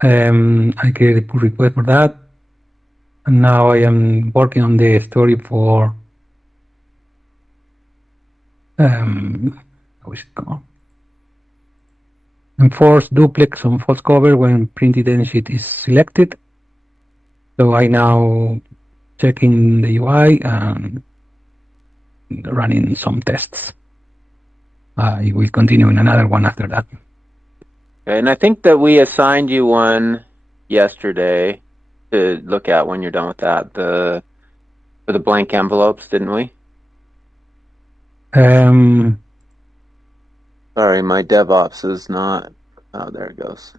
I created a pull request for that. And now I am working on the story for how is it called? Enforce duplex on false cover when printed sheet is selected. So I now checking the UI and running some tests. I will continue in another one after that. Okay, and I think that we assigned you one yesterday to look at when you're done with that. For the blank envelopes, didn't we? Um, Sorry, my DevOps is not. Oh, there it goes.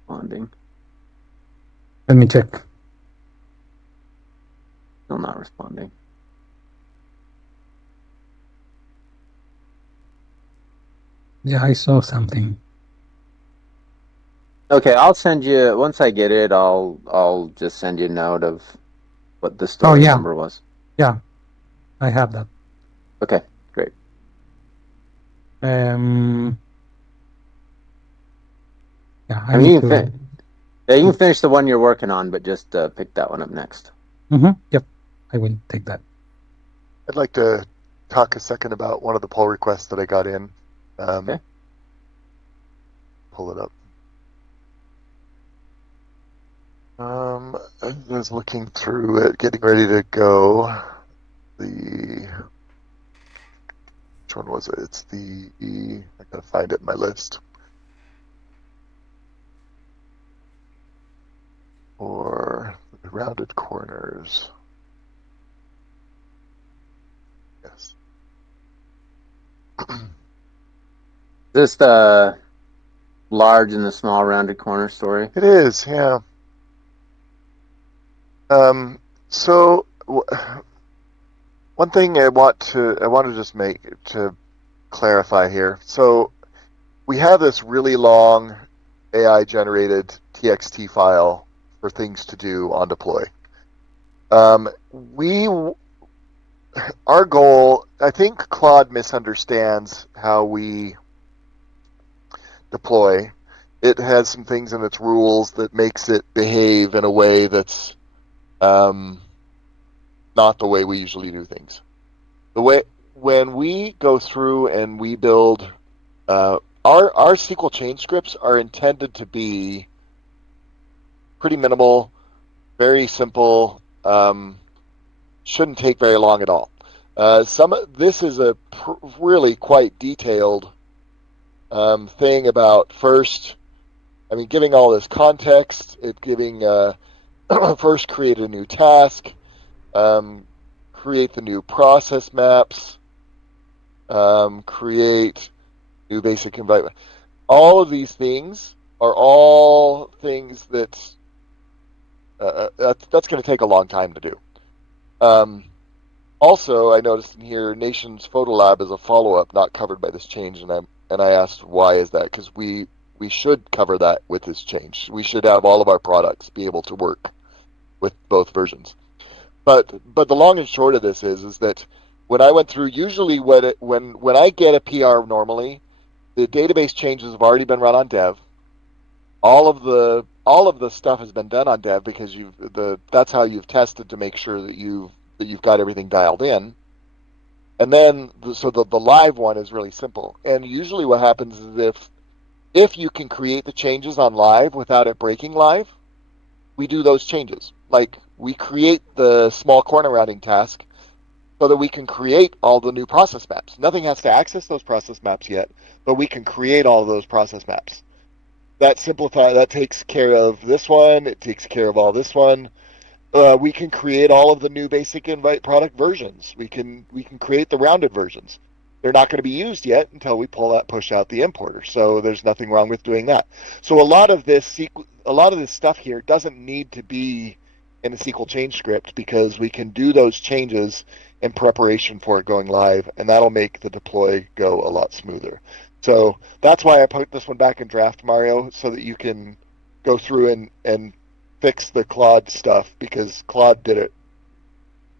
Responding. Let me check. Still not responding. Yeah, I saw something. Okay, I'll send you once I get it. I'll just send you a note of what the story number was. Yeah, I have that. Okay, great. Yeah, I I mean, need you to. can finish the one you're working on, but just pick that one up next. Yep, I will take that. I'd like to talk a second about one of the pull requests that I got in. Okay. Pull it up. I was looking through it, getting ready to go. Which one was it? It's I gotta find it in my list. Or the rounded corners. Yes. This the large and the small rounded corner story. It is, yeah. So one thing I want to just make to clarify here. So we have this really long AI generated TXT file for things to do on deploy. Our goal, I think Claude misunderstands how we deploy. It has some things in its rules that makes it behave in a way that's not the way we usually do things. When we go through and we build our SQL change scripts are intended to be pretty minimal, very simple, shouldn't take very long at all. This is a really quite detailed thing about giving all this context, giving first create a new task, create the new process maps, create new basic environment. All of these things are all things that's going to take a long time to do. Also, I noticed in here, Nations Photo Lab is a follow-up not covered by this change, and I asked why is that, because we should cover that with this change. We should have all of our products be able to work with both versions. But the long and short of this is that when I went through, usually when I get a PR normally, the database changes have already been run on dev. All of the stuff has been done on dev because that's how you've tested to make sure that you've got everything dialed in. And then the live one is really simple. And usually what happens is if you can create the changes on live without it breaking live, we do those changes. Like we create the small corner rounding task so that we can create all the new process maps. Nothing has to access those process maps yet, but we can create all of those process maps. That takes care of this one. It takes care of all this one. We can create all of the new basic invite product versions. We can create the rounded versions. They're not going to be used yet until we push out the importer. So there's nothing wrong with doing that. So a lot of this stuff here doesn't need to be in a SQL change script because we can do those changes in preparation for it going live, and that'll make the deploy go a lot smoother. So that's why I put this one back in draft, Mario, so that you can go through and fix the Claude stuff, because Claude did it.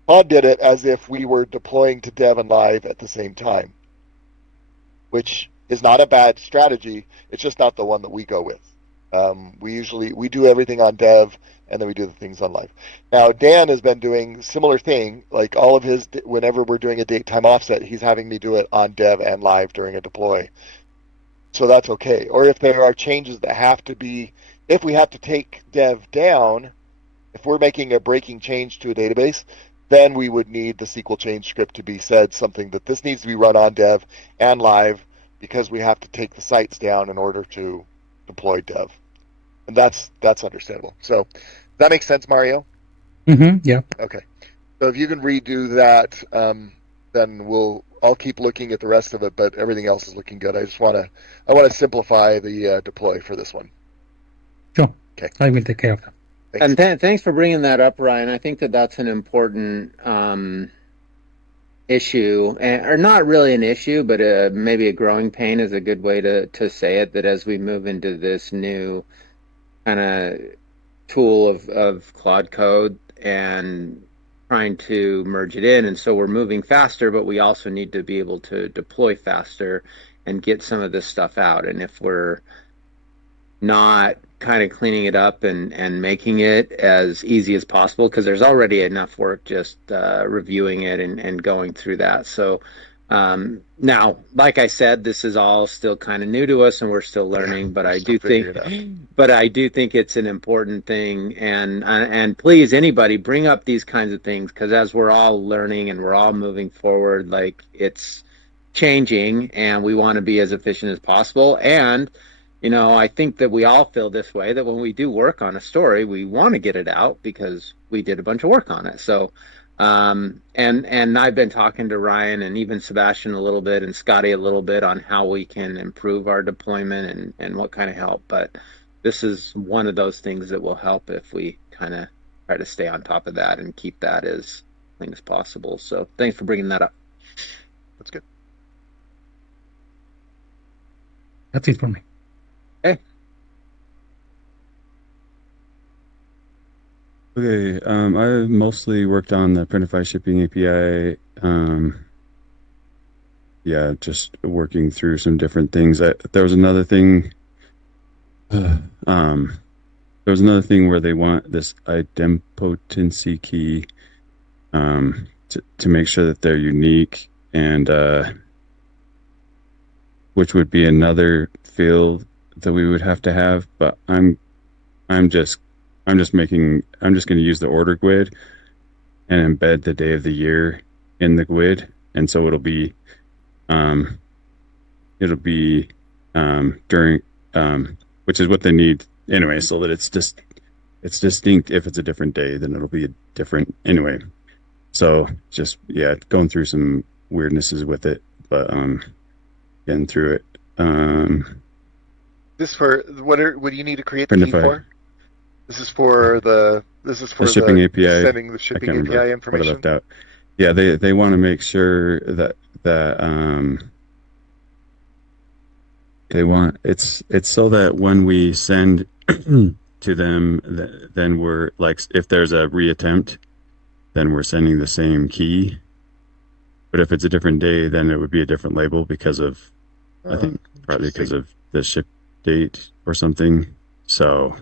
Claude did it as if we were deploying to dev and live at the same time, which is not a bad strategy. It's just not the one that we go with. We do everything on dev, and then we do the things on live. Now Dan has been doing similar thing, like all of his whenever we're doing a date time offset, he's having me do it on dev and live during a deploy. So that's okay. Or if there are changes that have to be, if we have to take dev down, if we're making a breaking change to a database, then we would need the SQL change script to be said something that this needs to be run on dev and live because we have to take the sites down in order to deploy dev. And that's understandable. So that makes sense, Mario? Yeah. Okay. So if you can redo that, then I'll keep looking at the rest of it, but everything else is looking good. I want to simplify the deploy for this one. Sure. Okay. I will take care of that. Thanks. And thanks for bringing that up, Ryan. I think that's an important issue, or not really an issue, but maybe a growing pain is a good way to say it, that as we move into this new kind of tool of Claude Code and trying to merge it in, and so we're moving faster, but we also need to be able to deploy faster and get some of this stuff out. And if we're not kind of cleaning it up and making it as easy as possible, because there's already enough work just reviewing it and going through that. So now, like I said, this is all still kind of new to us and we're still learning, but I do think it's an important thing. And please, anybody, bring up these kinds of things, because as we're all learning and we're all moving forward, like, it's changing and we want to be as efficient as possible. And I think that we all feel this way, that when we do work on a story, we want to get it out because we did a bunch of work on it. So, and I've been talking to Ryan and even Sebastian a little bit and Scotty a little bit on how we can improve our deployment and what kind of help. But this is one of those things that will help if we kind of try to stay on top of that and keep that as clean as possible. So thanks for bringing that up. That's good. That's it for me. Okay, I mostly worked on the Printify shipping API. Yeah, just working through some different things. There was another thing. There was another thing where they want this idempotency key to make sure that they're unique, and which would be another field that we would have to have. But I'm just going to use the order GUID and embed the day of the year in the GUID, and so it'll be during which is what they need anyway, so that it's distinct. If it's a different day, then it'll be different anyway. So just going through some weirdnesses with it, but getting through it. This for what do you need to create the key for? This is for the shipping API. Sending the shipping API information. What I left out. Yeah, they want to make sure that they want it's so that when we send to them, then we're like, if there's a reattempt, then we're sending the same key. But if it's a different day, then it would be a different label because of I think probably because of the ship date or something. So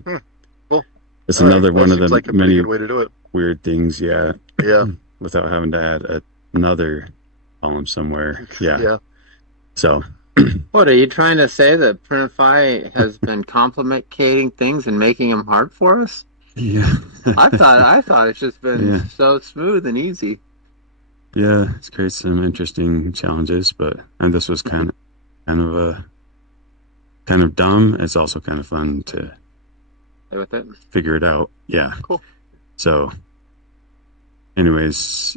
Cool. It's another one of the like many good way to do it. Weird things, yeah. Without having to add another column somewhere. Yeah. So What are you trying to say, that Printify has been complicating things and making them hard for us? Yeah. I thought it's just been so smooth and easy. Yeah, it's created some interesting challenges, and this was kind of dumb. It's also kind of fun to play with it, figure it out. Yeah. Cool. So anyways,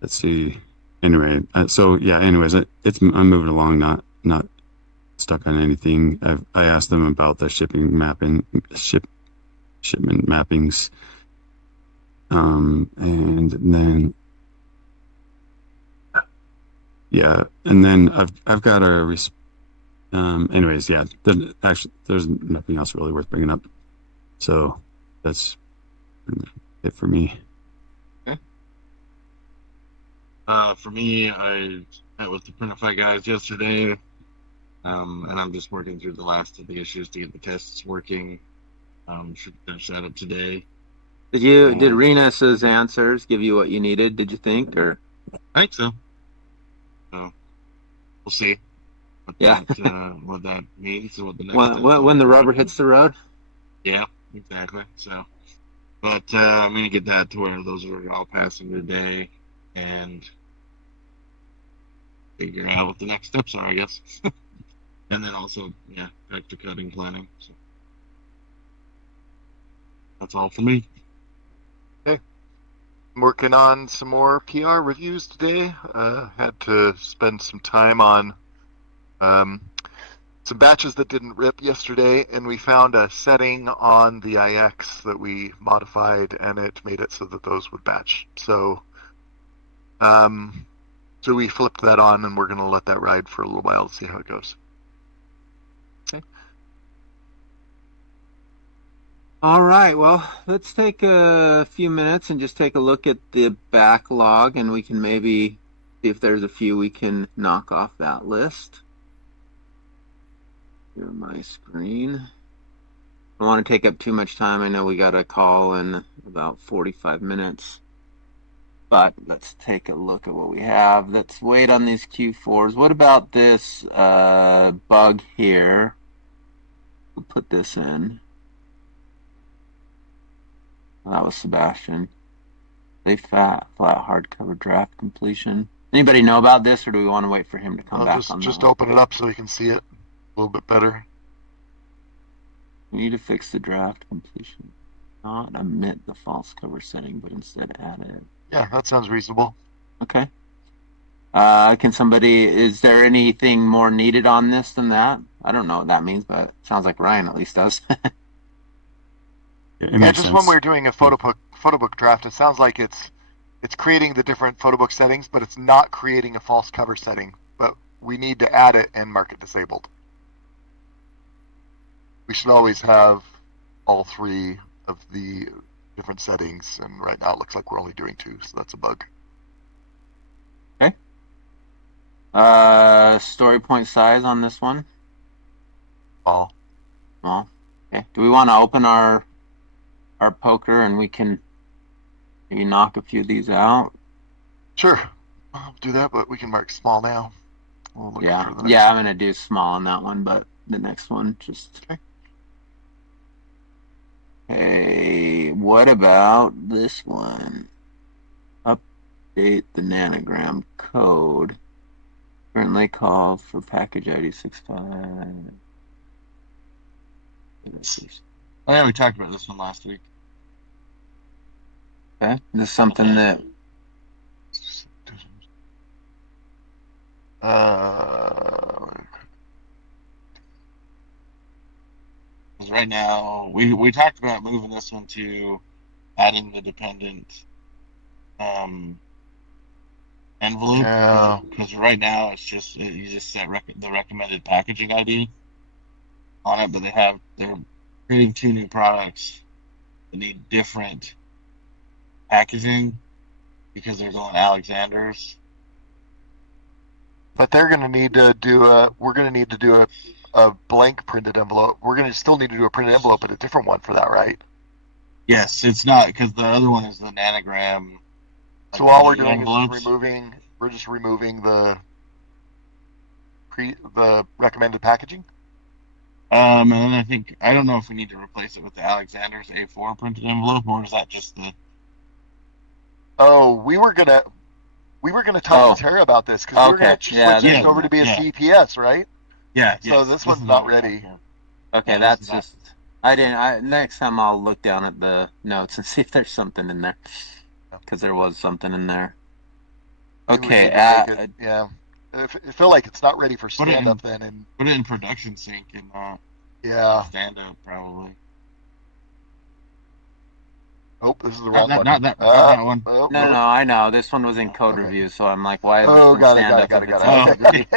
let's see. Anyway, anyways, I'm moving along, not stuck on anything. I asked them about the shipment mappings, and then and then I've got anyways, there's nothing else really worth bringing up. So that's it for me. For me, I met with the Printify guys yesterday. And I'm just working through the last of the issues to get the tests working. Should finish that up today. Did Renus's answers give you what you needed, did you think, or? I think so. So we'll see what what that means and what the next steps When the are. rubber hits the road? Yeah, exactly. So, but I'm going to get that to where those are all passing today and figure out what the next steps are, I guess. And then also, yeah, back to cutting planning. So that's all for me. I'm working on some more PR reviews today. Had to spend some time on some batches that didn't rip yesterday, and we found a setting on the IX that we modified, and it made it so that those would batch. So we flipped that on, and we're going to let that ride for a little while to see how it goes. Okay. All right, well, let's take a few minutes and just take a look at the backlog, and we can maybe see if there's a few we can knock off that list. Share my screen. I don't want to take up too much time. I know we got a call in about 45 minutes. But let's take a look at what we have. Let's wait on these Q4s. What about this bug here? We'll put this in. That was Sebastian. They flat hardcover draft completion. Anybody know about this, or do we want to wait for him to come back on that? Just open it up so we can see it a little bit better. We need to fix the draft completion. Not omit the false cover setting, but instead add it. Yeah, that sounds reasonable. Okay. Is there anything more needed on this than that? I don't know what that means, but it sounds like Ryan at least does. It makes just sense. when we're doing a photo book draft, it sounds like it's creating the different photo book settings, but it's not creating a false cover setting. But we need to add it and mark it disabled. We should always have all three of the different settings, and right now it looks like we're only doing two, so that's a bug. Okay. Story point size on this one? Small. Okay. Do we want to open our poker and we can maybe knock a few of these out? Sure. I'll do that, but we can mark small now. Yeah, I'm going to do small on that one, but the next one just... Okay. Hey, what about this one? Update the nanogram code. Currently called for package ID 65. Oh yeah, we talked about this one last week. Okay, is this something that... Because right now, we talked about moving this one to adding the dependent envelope. Yeah. Because right now it's just you just set the recommended packaging ID on it, but they're creating two new products that need different packaging because they're going Alexander's. But they're going to need to do we're going to need to do a blank printed envelope. We're going to still need to do a printed envelope, but a different one for that, right? Yes, it's not, because the other one is the nanogram. So all we're doing envelopes. is we're just removing the recommended packaging. And then I don't know if we need to replace it with the Alexander's A4 printed envelope, or is that just the... Oh, we were gonna talk to Terry about this because we were gonna switch this over to be a CPS, right? Yeah. So this one's not ready. Okay, that's just... next time I'll look down at the notes and see if there's something in there. Because there was something in there. Okay, yeah. I feel like it's not ready for stand-up then. And put it in production sync and stand-up probably. Oh, this is the wrong one. Not that one. No, I know. This one was in code review, so I'm like, why is this one stand-up? Got it.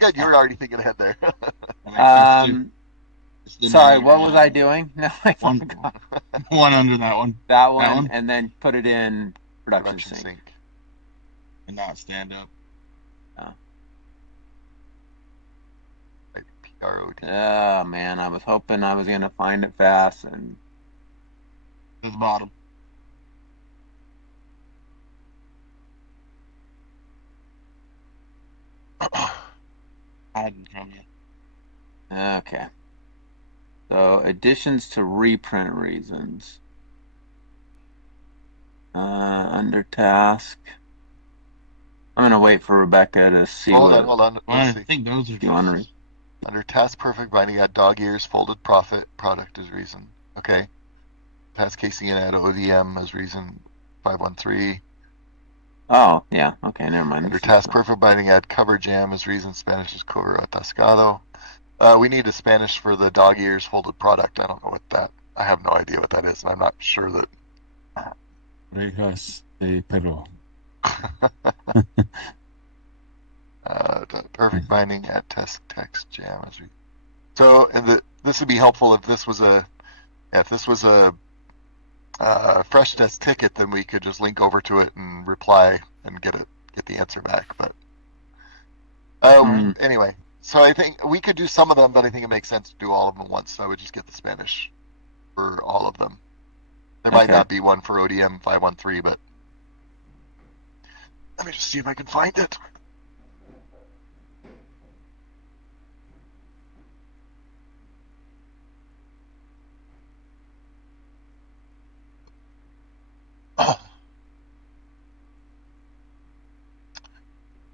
Good, you were already thinking ahead there. Sorry, what was I doing? No, one under that one. That one, and then put it in production sync. And not stand up. ROD. Oh man, I was hoping I was gonna find it fast, and To the bottom. Hiding from you. okay. So additions to reprint reasons. Under task. I'm gonna wait for Rebecca to see Hold what. on, hold on. Well, I Let's see. think those are You wanna just Under task perfect binding, add dog ears, folded profit, product as reason. Okay. Task casing and add ODM as reason 513. Oh, yeah. Okay, never mind. Under This is task the- perfect binding, add cover jam as reason. Spanish is cover atascado. We need a Spanish for the dog ears folded product. I don't know what that. I have no idea what that is, and I'm not sure that. Rejas de Perú. Perfect binding at test text jam as reason. So, and this would be helpful if this was a fresh test ticket, then we could just link over to it and reply and get the answer back. But anyway, so I think we could do some of them, but I think it makes sense to do all of them at once. So I would just get the Spanish for all of them. There might not be one for ODM 513, but let me just see if I can find it.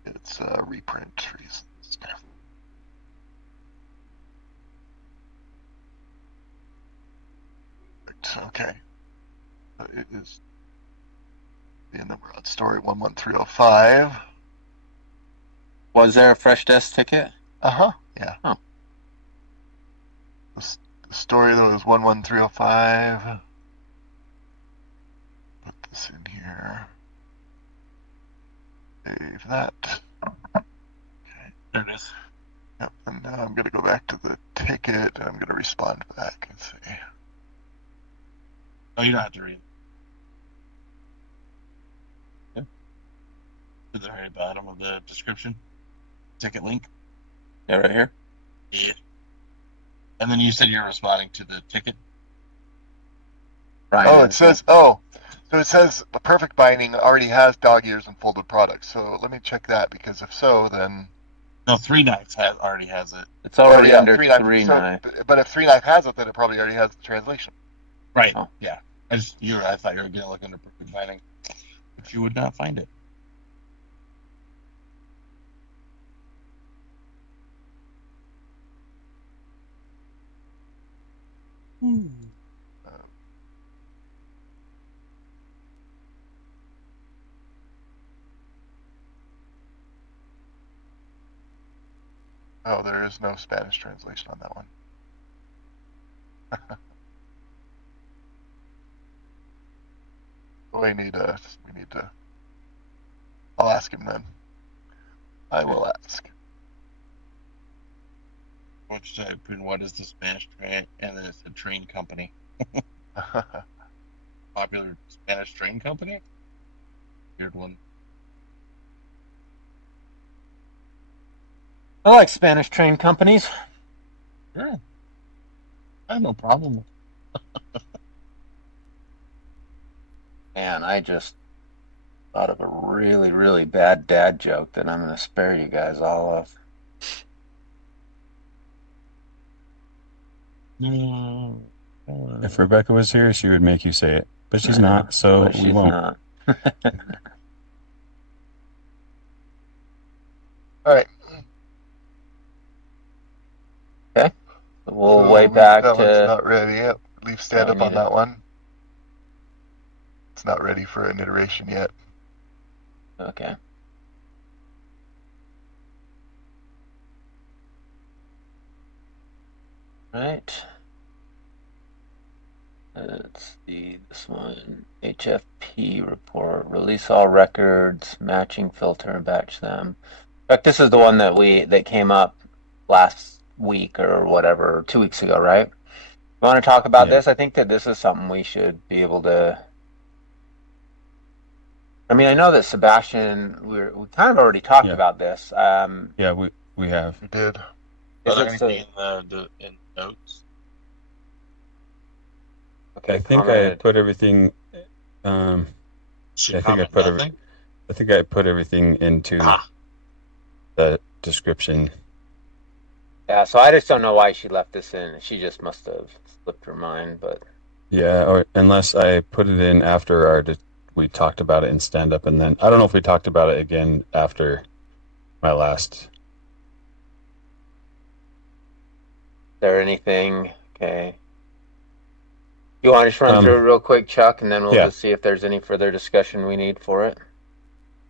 It's reprint reasons. Okay. It is. And then we're on story 11305. Was there a fresh desk ticket? Yeah. Oh. The story though is 11305. Put this in here. Save that. Okay. there it is. Yep. And now I'm gonna go back to the ticket and I'm gonna respond back and see. Oh, you don't have to read. Yeah. To the very bottom of the description. Ticket link. Yeah, right here. Yeah. And then you said you're responding to the ticket. Right. Oh, it says, so it says a perfect binding already has dog ears and folded products. So let me check that, because if so, then. No, 3 Nights already has it. It's already yeah, under 3 three Knife. knife. But if 3 Knife has it, then it probably already has the translation. Right. Oh. Yeah. I thought you were gonna look under perfect binding, but you would not find it. Oh, there is no Spanish translation on that one. we need to. I'll ask him then. I will ask. Which type in what is the Spanish train? And then it's a train company. Popular Spanish train company? Weird one. I like Spanish train companies. Sure. I have no problem. Man, I just thought of a really, really bad dad joke that I'm going to spare you guys all of. If Rebecca was here, she would make you say it, but she's not, so we won't. Not. All right. Okay. So we'll way back that to. one's not ready yet. Leave stand up we on need that one. It's not ready for an iteration yet. Okay. Right. Let's see this one. HFP report. Release all records, matching, filter, and batch them. In fact, this is the one that came up last week or whatever, 2 weeks ago, right? You want to talk about this? I think that this is something we should be able to. I mean, I know that Sebastian, we kind of already talked about this. Yeah, we have. We did. Is there Is it anything in the notes? okay? I think I Commented. put everything. Um, She I think I comment put nothing. I think I put everything into Ah, the description. Yeah, so I just don't know why she left this in. She just must have slipped her mind, but Yeah, or unless I put it in after we talked about it in stand up, and then I don't know if we talked about it again after my last. is there anything? Okay. You want to just run through it real quick, Chuck, and then we'll Yeah. just see if there's any further discussion we need for it.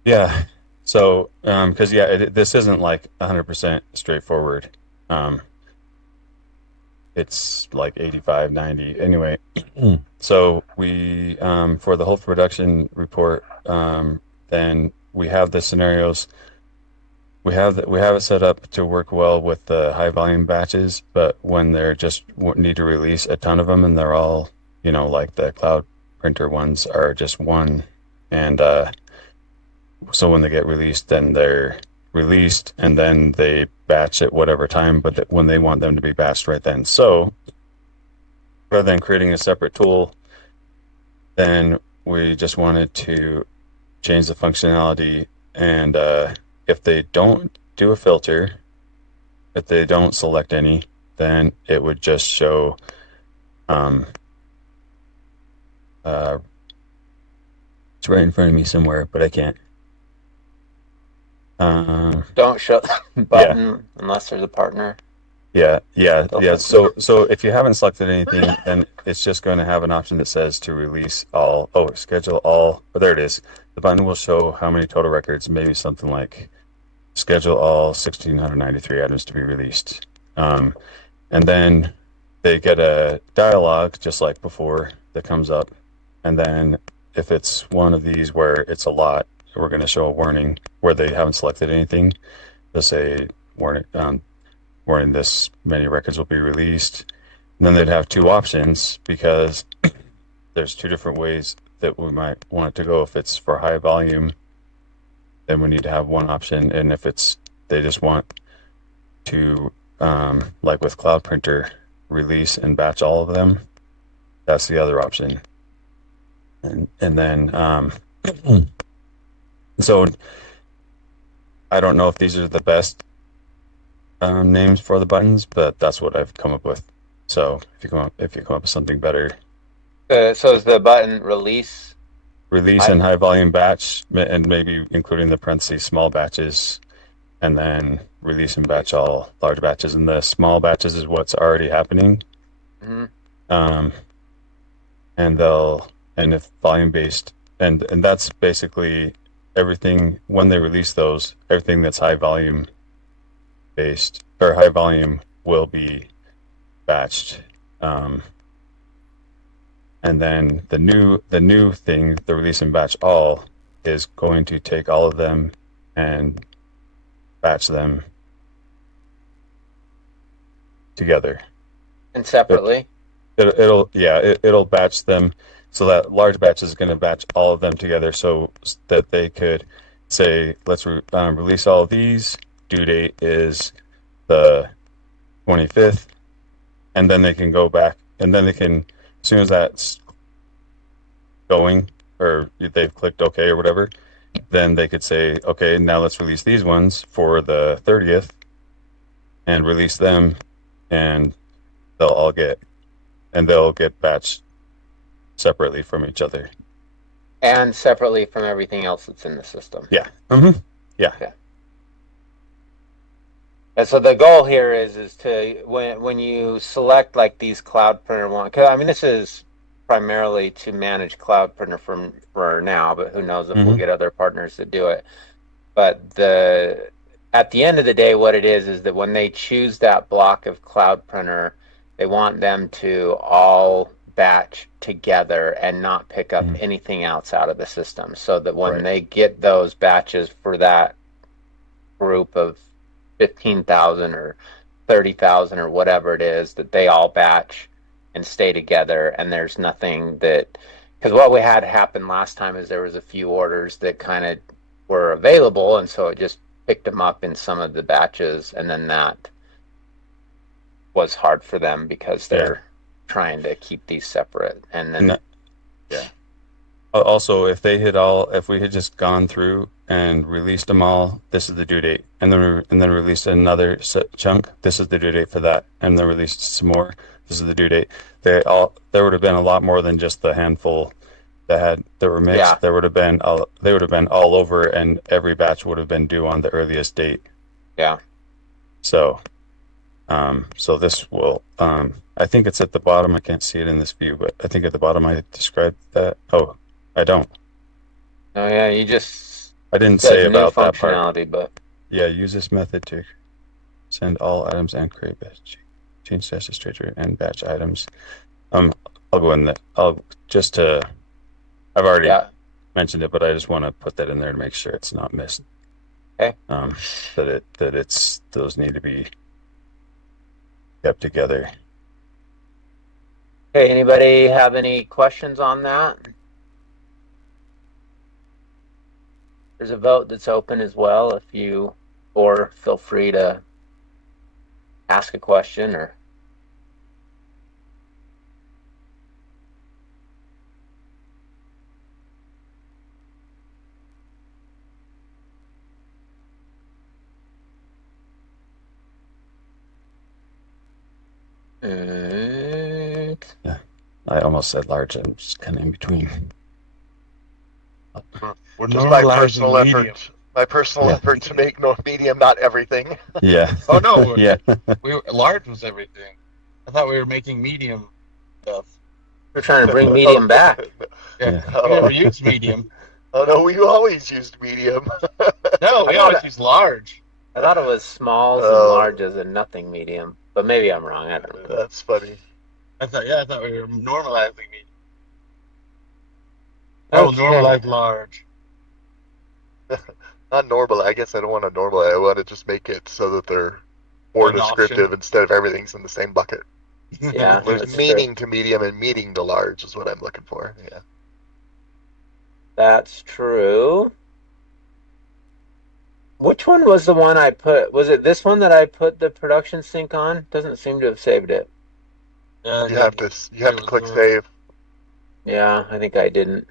Yeah. So, because this isn't like 100% straightforward. It's like 85, 90. Anyway, so we for the whole production report, then we have the scenarios. We have it set up to work well with the high volume batches, but when they're just need to release a ton of them, and they're all, like the cloud printer ones are just one, and so when they get released, then they're released, and then they batch at whatever time, but when they want them to be batched right then. So rather than creating a separate tool, then we just wanted to change the functionality, and if they don't do a filter, if they don't select any, then it would just show it's right in front of me somewhere, but I can't. Don't show the button unless there's a partner. Yeah. Filter. So if you haven't selected anything, then it's just going to have an option that says to release all. Oh, schedule all. Oh, there it is. The button will show how many total records, maybe something like schedule all 1,693 items to be released. And then they get a dialog just like before that comes up. And then if it's one of these where it's a lot, we're going to show a warning where they haven't selected anything. They'll say warning, warning this many records will be released. And then they'd have two options because there's two different ways that we might want it to go. If it's for high volume, then we need to have one option. And if they just want to, like with Cloud Printer, release and batch all of them, that's the other option. And then, so I don't know if these are the best names for the buttons, but that's what I've come up with. So if you come up with something better, So is the button release and high volume batch, and maybe including the parentheses small batches, and then release and batch all large batches. And the small batches is what's already happening. Mm-hmm. And if volume based, and that's basically everything when they release those, everything that's high volume based or high volume will be batched. And then the new thing, the release and batch all, is going to take all of them and batch them together And separately. It'll batch them, so that large batch is going to batch all of them together, so that they could say, let's release all of these. Due date is the 25th, and then they can go back, and then they can, as soon as that's going, or they've clicked OK or whatever, then they could say, okay, now let's release these ones for the 30th, and release them, and they'll get batched separately from each other. And separately from everything else that's in the system. Yeah. Mm-hmm. Yeah. Okay. And so the goal here is to when you select like these Cloud Printer one, because I mean this is primarily to manage Cloud Printer for now, but who knows if we'll get other partners to do it. But at the end of the day, what it is that when they choose that block of Cloud Printer, they want them to all batch together and not pick up anything else out of the system, so that when they get those batches for that group of 15,000 or 30,000 or whatever it is, that they all batch and stay together, and there's nothing that, because what we had happen last time is there was a few orders that kind of were available, and so it just picked them up in some of the batches, and then that was hard for them because they're trying to keep these separate. And then Also, if we had just gone through and released them all, this is the due date, and then released another chunk, this is the due date for that, and then released some more, this is the due date. There would have been a lot more than just the handful that were mixed. Yeah. They would have been all over, and every batch would have been due on the earliest date. yeah. So, so this will, I think it's at the bottom. I can't see it in this view, but I think at the bottom I described that. Oh, I don't. Oh yeah, you just I didn't said say new about that part. functionality, but Yeah, use this method to send all items and create batch, change stash to and batch items. I'll go in that. I've already yeah. mentioned it, but I just want to put that in there to make sure it's not missed. Okay. Those need to be kept together. Okay, anybody have any questions on that? There's a vote that's open as well or feel free to ask a question or. I almost said large. I'm just kind of in between. We're Just my normalizing personal medium. effort. My personal Yeah. effort to make medium not everything. Yeah. Oh no, Yeah. large was everything. I thought we were making medium stuff. We're trying to bring medium back. Yeah, Oh. we never used medium. Oh no, we always used medium. No, we always used large. I thought it was smalls and larges and nothing medium, but maybe I'm wrong. I don't know. That's funny. I thought we were normalizing medium. Okay. Normalize large. Not normal. I guess I don't want to normalize. I want to just make it so that they're more An descriptive option. instead of everything's in the same bucket. Yeah, There's that's meaning to medium and meaning to large is what I'm looking for. Yeah. That's true. Which one was the one I put? Was it this one that I put the production sync on? Doesn't seem to have saved it. Yeah, You have to click save. Yeah, I think I didn't.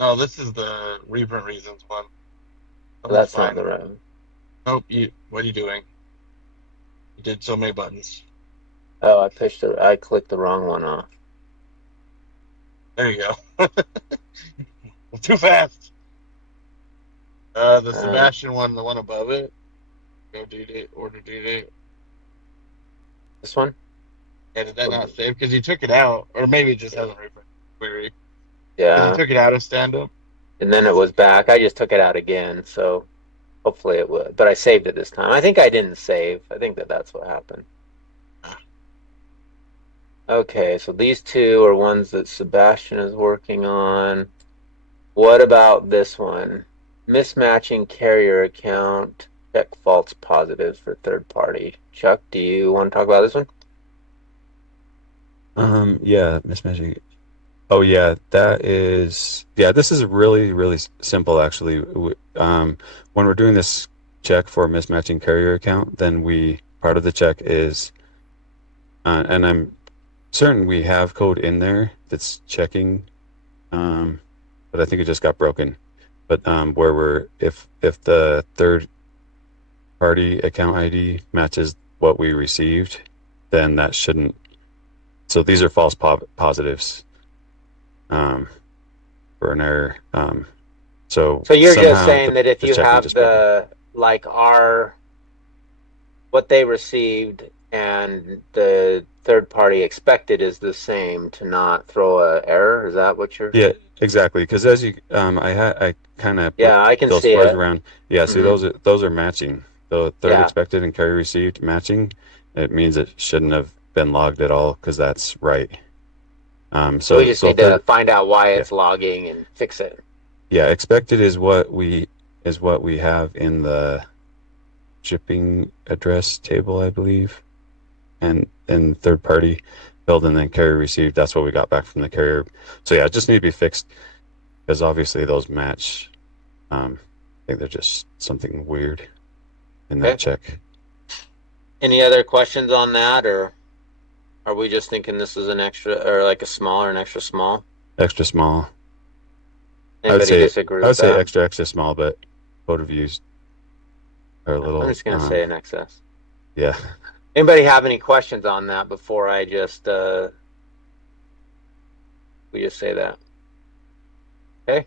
No, this is the reprint reasons one. That's not the right one. Nope. What are you doing? You did so many buttons. Oh, I clicked the wrong one off. There you go. Too fast. The Sebastian one, the one above it. Go due date, order due date. This one? Yeah, did that not save? Because you took it out, or maybe it just hasn't reprint query. Yeah. You took it out of stand-up. And then it was back. I just took it out again, so hopefully it would. But I saved it this time. I think I didn't save. I think that's what happened. Okay, so these two are ones that Sebastian is working on. What about this one? Mismatching carrier account, check false positives for third party. Chuck, do you want to talk about this one? Yeah, mismatching. Oh yeah, this is really, really simple actually. When we're doing this check for mismatching carrier account, then part of the check is, and I'm certain we have code in there that's checking, but I think it just got broken. But if the third party account ID matches what we received, then that shouldn't. So these are false positives for an error. So you're just saying that if you have what they received and the third party expected is the same, to not throw a error. Is that what you're? Yeah, exactly. Because as you, I kind of I can those see bars it around. Yeah, see those are matching. The third expected and carry received matching. It means it shouldn't have been logged at all because that's right. So we just need to find out why it's logging and fix it. Yeah, expected is what we have in the shipping address table, I believe, and third party billed and then carrier received. That's what we got back from the carrier. So yeah, it just need to be fixed because obviously those match. I think they're just something weird in that check. Any other questions on that, or are we just thinking this is an extra, or like a small or an extra small? Extra small. Anybody disagree I would with say that? extra small, but photo views are a little. I'm just gonna say an excess. Yeah. Anybody have any questions on that before I just we just say that? Okay.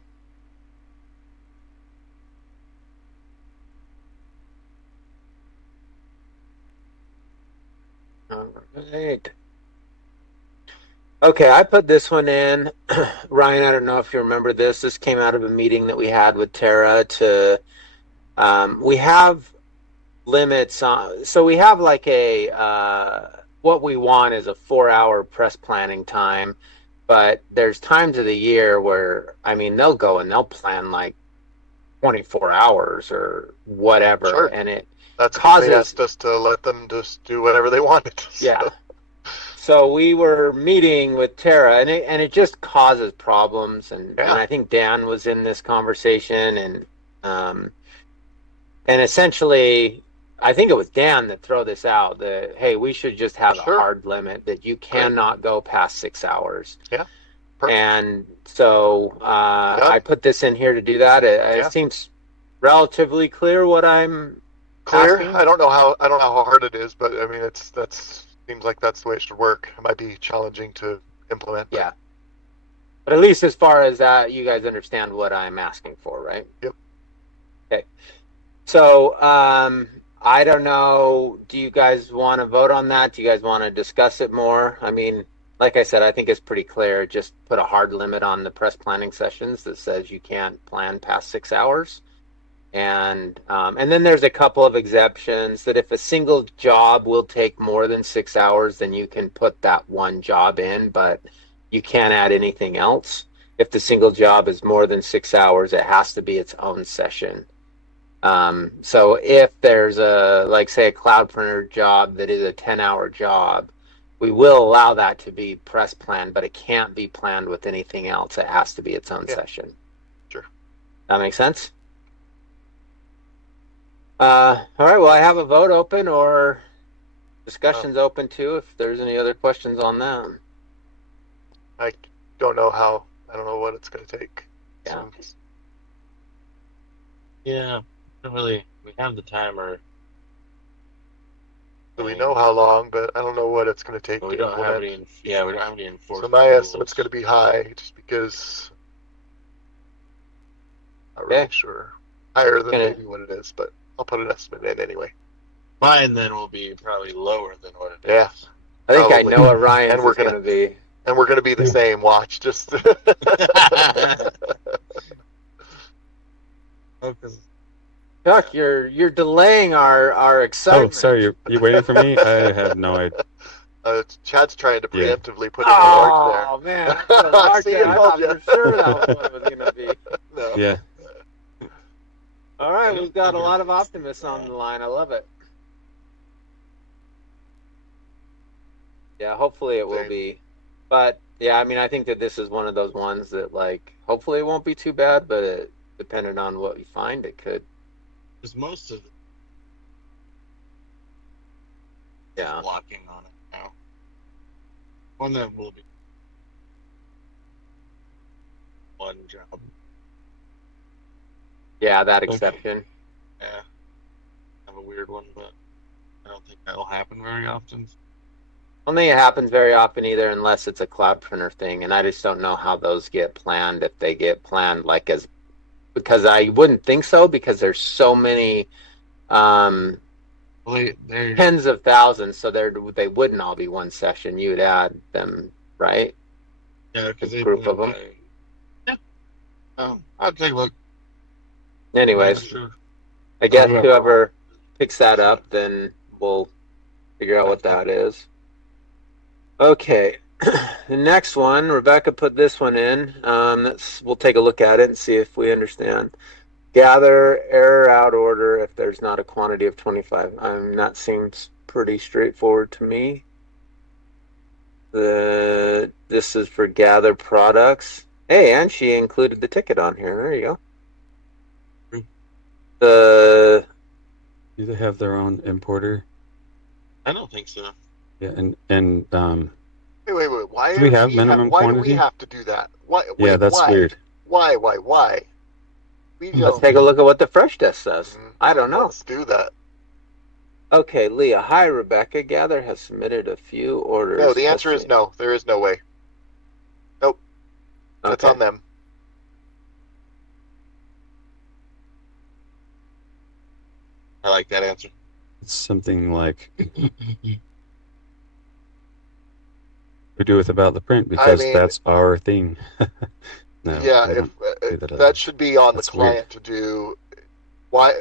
All right. Okay, I put this one in. Ryan, I don't know if you remember this. This came out of a meeting that we had with Tara to we have limits on, so we have like a what we want is a 4 hour press planning time, but there's times of the year where I mean they'll go and they'll plan like 24 hours or whatever, Sure. and it That's because they causes asked us to let them just do whatever they wanted. yeah. So we were meeting with Tara, and it just causes problems, and Yeah. I think Dan was in this conversation, and essentially, I think it was Dan that threw this out that, hey, we should just have a Sure. hard limit that you cannot go past 6 hours. Yeah. Perfect. And so Done. I put this in here to do that. It Yeah. seems relatively clear what I'm Clear. asking. I don't know how hard it is, but I mean that's seems like that's the way it should work. It might be challenging to implement. But Yeah. But at least as far as that, you guys understand what I'm asking for, right? Yep. Okay. So I don't know. Do you guys want to vote on that? Do you guys want to discuss it more? I mean, like I said, I think it's pretty clear. Just put a hard limit on the press planning sessions that says you can't plan past 6 hours. And then there's a couple of exceptions that if a single job will take more than 6 hours, then you can put that one job in, but you can't add anything else. If the single job is more than 6 hours, it has to be its own session. So if there's like say a cloud printer job that is a 10-hour job, we will allow that to be press planned, but it can't be planned with anything else. It has to be its own session. Sure. That makes sense? All right, well, I have a vote open or discussions open too, if there's any other questions on that. I don't know what it's going to take. Yeah. Yeah, don't really. We have the timer. So we know how long, but I don't know what it's going to take But to we don't have implement. any. Yeah, we don't have any enforcement. So my rules. estimate's going to be high, just because. Not Okay. really sure. Higher than Gonna- maybe what it is, but I'll put an estimate in anyway. Mine then will be probably lower than what it is. Yeah. I think Probably. I know what Ryan's And we're is going to be. And we're going to be the same. Watch, just. Oh, 'cause Chuck, you're delaying our Oh, excitement. sorry, you waiting for me? I have no idea. Chad's trying to Yeah. preemptively put in the large there. Oh man, the large See, there. I I told thought ya. for sure that was what it was going to be. No. Yeah. All right, we've got a lot of optimists on the line. I love it. Yeah, hopefully it will Same. be. But yeah, I mean, I think that this is one of those ones that, like, hopefully it won't be too bad, but depending on what we find, it could. Because most of the Yeah. blocking on it now. One that will be one job. Yeah, that exception. Yeah. Have a weird one, but I don't think that'll happen very often. I don't think it happens very often either, unless it's a cloud printer thing, and I just don't know how those get planned. If they get planned like as, because I wouldn't think so, because there's so many Well, they're tens of thousands, so they wouldn't all be one session. You would add them, right? yeah, because a they group put of 'em. Yeah. I'll take a look. Anyways, Yeah, sure. I guess Yeah. whoever picks that up, then we'll figure out what that is. Okay, the next one, Rebecca put this one in. We'll take a look at it and see if we understand. Gather error out order if there's not a quantity of 25. That seems pretty straightforward to me. This is for gather products. Hey, and she included the ticket on here. There you go. Do they have their own importer? I don't think so. Yeah, and Wait. Why do we do have we minimum why do we quantity? have to do that? Why? Yeah, Wait, that's why? weird. Why? We Let's don't. take a look at what the fresh test says. I don't know. Let's do that. Okay, Leah. Hi, Rebecca. Gather has submitted a few orders. No, the answer is no. There is no way. Nope. That's Okay. on them. I like that answer. It's something like we do with About the Print because mean- that's our thing. No, Yeah, we if don't do that at all. that should be on the That's weird. client to do. Why?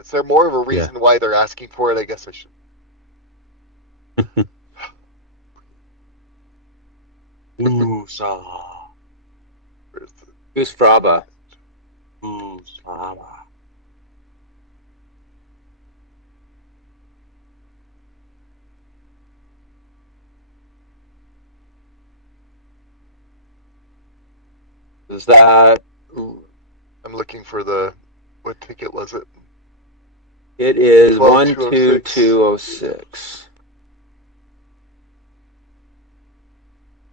Is there more of a reason why they're asking for it? I guess I should. Woosah. Where's the- Who's Fraba? Woosah. Is that? I'm looking for the. What ticket was it? It is 12206. 12206.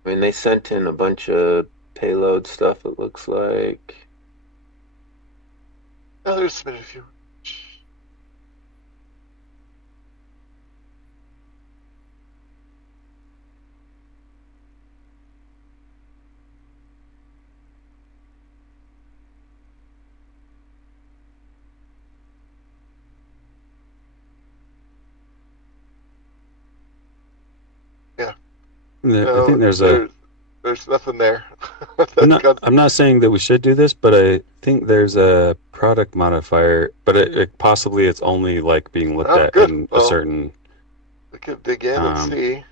I mean, they sent in a bunch of payload stuff. It looks like. Oh, there's been a few. I think there's nothing there. I'm not saying that we should do this, but I think there's a product modifier, but it possibly it's only like being looked at good. in a Well, certain. We could dig in and see.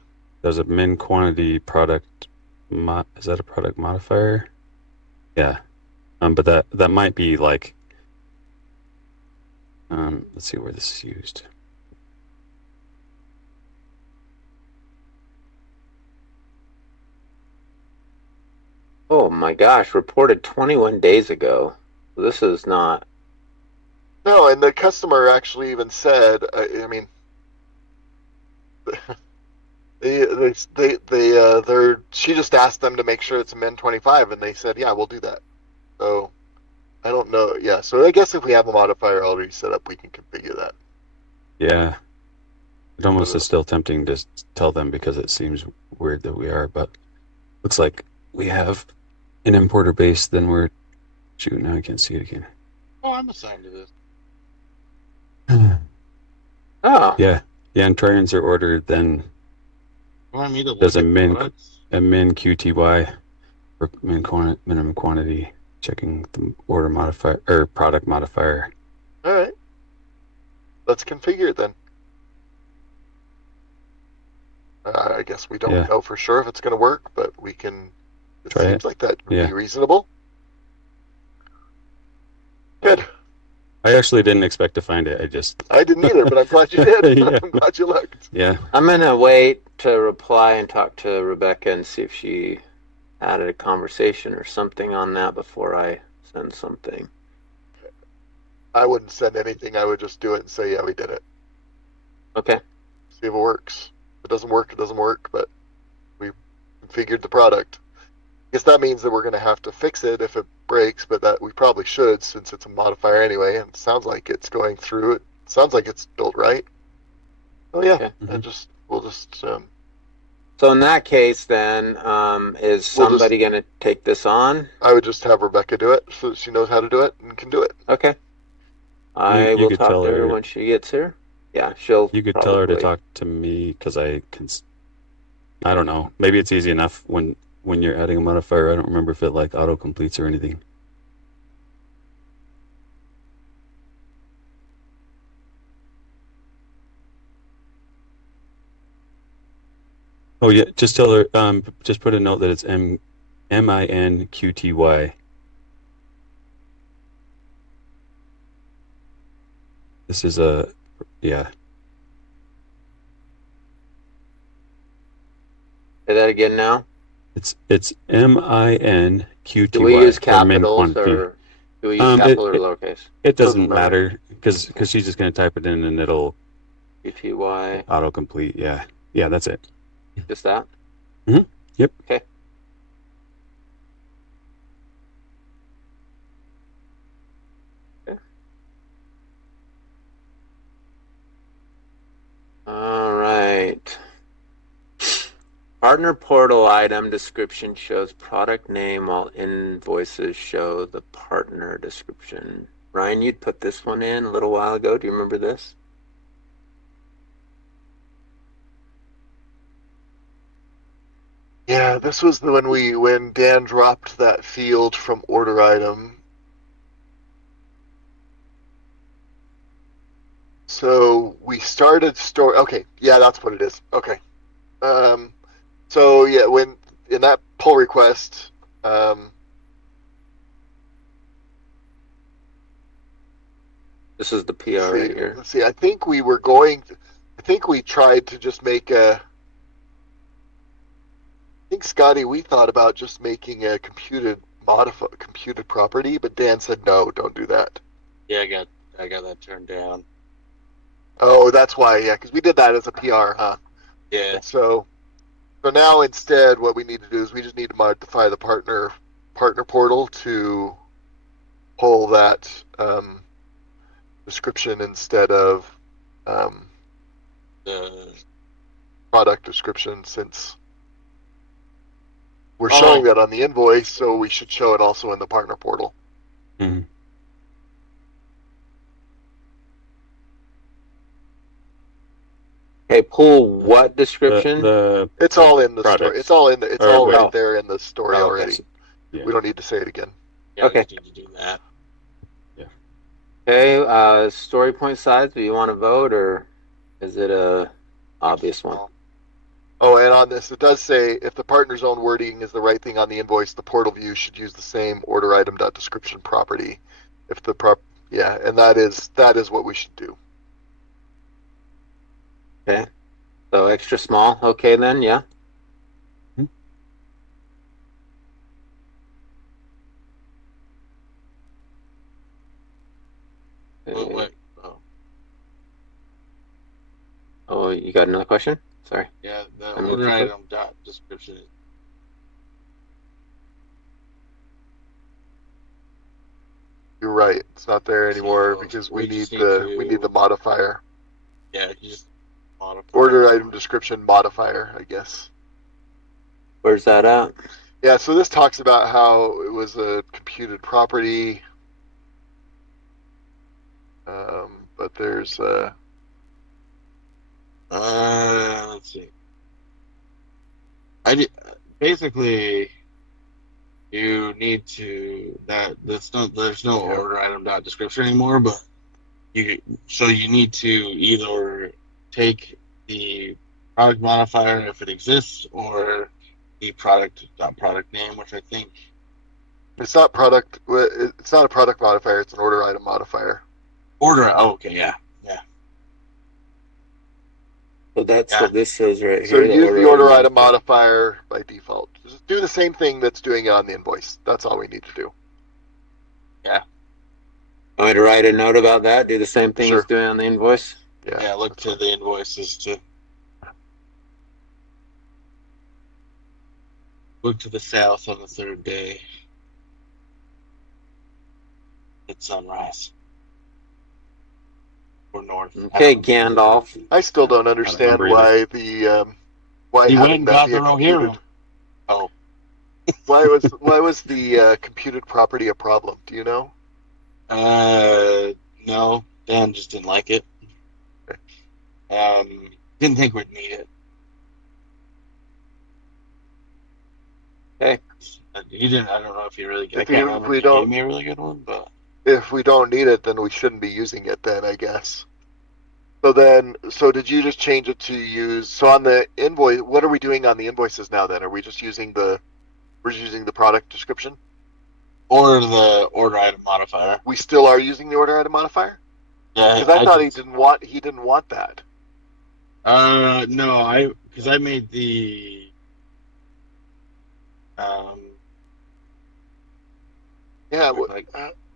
There's a min quantity product. Is that a product modifier? Yeah. But that might be like. Let's see where this is used. Oh my gosh! Reported 21 days ago. This is not. No, and the customer actually even said, I mean, she just asked them to make sure it's a min 25, and they said, yeah, we'll do that. So I don't know. Yeah, so I guess if we have a modifier already set up, we can configure that. Yeah. It almost is still tempting to tell them because it seems weird that we are, but looks like we have an importer base, then we're. Shoot, now I can't see it again. Oh, I'm assigned to this. Oh. Yeah, and Trions are ordered, then You want me to look There's a at min- products? a min QTY for minimum quantity, checking the order modifier or product modifier. All right. Let's configure it then. I guess we don't know for sure if it's going to work, but we can. It Try seems it. like that would Yeah. be reasonable. Good. I actually didn't expect to find it. I didn't either, but I'm glad you did. Yeah. I'm glad you looked. Yeah. I'm gonna wait to reply and talk to Rebecca and see if she had a conversation or something on that before I send something. I wouldn't send anything. I would just do it and say, yeah, we did it. Okay. See if it works. If it doesn't work, it doesn't work, but we configured the product. I guess that means that we're going to have to fix it if it breaks, but that we probably should since it's a modifier anyway, and it sounds like it's going through it. Sounds like it's built right. Oh yeah, Okay. and we'll just So in that case, then, is somebody going to take this on? I would just have Rebecca do it so that she knows how to do it and can do it. Okay. I You will could talk tell to her her- when she gets here. Yeah, she'll. You could tell her to probably- talk to me because I can. I don't know. Maybe it's easy enough when you're adding a modifier. I don't remember if it like auto completes or anything. Oh yeah, just tell her. Just put a note that it's MINQTY. This is yeah. Say that again now. It's MINQTY. Do we use for min capitals quantity. or do we use capital or lowercase? It doesn't Doesn't matter. matter because she's just going to type it in and it'll PPY, Autocomplete. Yeah. Yeah, that's it. just that? Mhm. Yep. Okay. All right. Partner portal item description shows product name while invoices show the partner description. Ryan, you'd put this one in a little while ago. Do you remember this? Yeah, this was the when Dan dropped that field from order item. So we started store. Okay, yeah, that's what it is. Okay. So yeah, when in that pull request, This is the PR right here. let's see. I think we tried to just make a. I think Scotty, we thought about just making a computed property, but Dan said no, don't do that. Yeah, I got that turned down. Oh, that's why. Yeah, because we did that as a PR, huh? Yeah. And so now instead, what we need to do is we just need to modify the partner portal to pull that description instead of The product description, since we're showing that on the invoice, so we should show it also in the partner portal. Mhm. Okay, pull what description? It's all in the story. products. It's all in the. It's Or all wait. right there in the story Oh, okay. already. Yeah. We don't need to say it again. yeah, Okay. I just need to do that. Okay, story point size, do you want to vote or is it a obvious one? Oh, and on this, it does say if the partner's own wording is the right thing on the invoice, the portal view should use the same order item description property. If the yeah, and that is what we should do. Okay, so extra small. Okay, then, yeah. Wait. Oh, you got another question? Sorry. Yeah, the I moved order too quick. item dot description is You're right. It's not there anymore So, because we we need just need the modifier. yeah, you just modify Order item description modifier, I guess. Where's that at? Yeah, so this talks about how it was a computed property. But there's let's see. Basically you need to there's no order item dot description anymore, but you need to either take the product modifier if it exists or the product name, which I think it's not product. It's not a product modifier. It's an order item modifier. okay, yeah. So that's what this says right So here. use the order item modifier by default. Just do the same thing that's doing it on the invoice. That's all we need to do. Want me to write a note about that? Do the same thing Sure. as doing on the invoice? Yeah, look to the invoices to look to the south on the third day at sunrise. Or north. Okay, Gandalf. I still don't understand remember why the why He went having and that got be a the computed. Rohirrim. Oh. why was the computed property a problem? Do you know? No, Dan just didn't like it. Didn't think we'd need it. Okay. He didn't. I don't know if he really. I If can't remember we if he don't- gave me a really good one, but If we don't need it, then we shouldn't be using it. Then I guess. So did you just change it to use? So on the invoice, what are we doing on the invoices now? Then are we just using the product description? or the order item modifier. We still are using the order item modifier Yeah, because I thought he didn't want that. No, because I made the Yeah,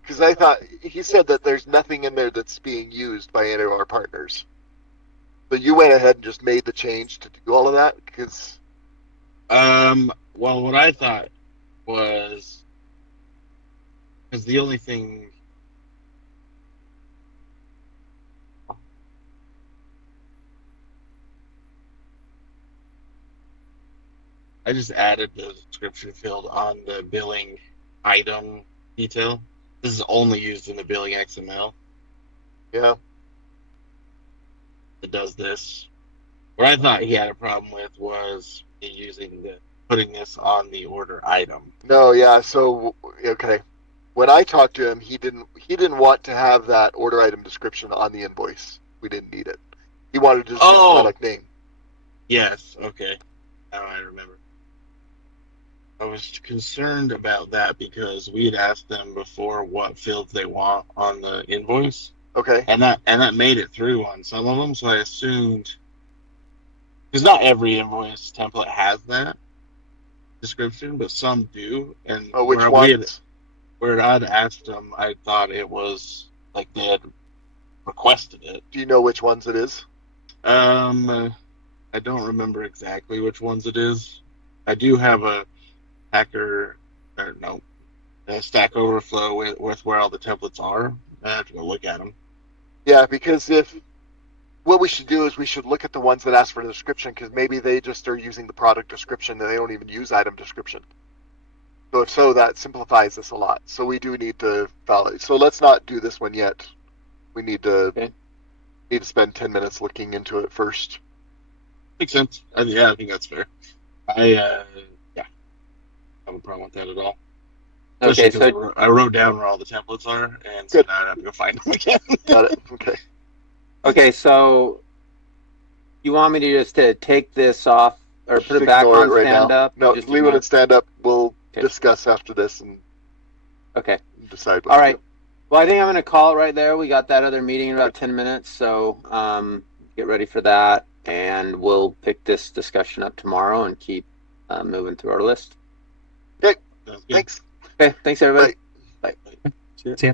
because I thought he said that there's nothing in there that's being used by any of our partners. So you went ahead and just made the change to do all of that? Because Well, what I thought was, because the only thing, I just added the description field on the billing item detail. This is only used in the billing XML. yeah, It does this. What I thought he had a problem with was me putting this on the order item. no, yeah. So okay, when I talked to him, he didn't want to have that order item description on the invoice. We didn't need it. He wanted to just use the product name. Yes, okay. Now I remember. I was concerned about that because we had asked them before what fields they want on the invoice, Okay. and that made it through on some of them. So I assumed, because not every invoice template has that description, but some do. And Oh, which ones? where I'd asked them, I thought it was like they had requested it. Do you know which ones it is? I don't remember exactly which ones it is. I do have a Stack Overflow with where all the templates are. I have to go look at them. Yeah, because what we should do is we should look at the ones that ask for the description, because maybe they just are using the product description and they don't even use item description. So if so, that simplifies this a lot. So we do need to validate. So let's not do this one yet. We need to spend 10 minutes looking into it first. Makes sense. Yeah, I think that's fair. I have a problem with that at all. Okay, Especially so 'cause I wrote down where all the templates are, and so Good. now I have to go find them again. Got it. Okay. okay, so you want me to just to take this off or put Just it back ignore on it right stand now. up? No, Just leave it ignore in stand up. We'll Okay. discuss after this and Okay. decide what All to right. do. Well, I think I'm going to call it right there. We got that other meeting in about 10 minutes, so get ready for that, and we'll pick this discussion up tomorrow and keep moving through our list. Okay. Sounds good. Thanks. Okay, thanks everybody. Bye. See ya.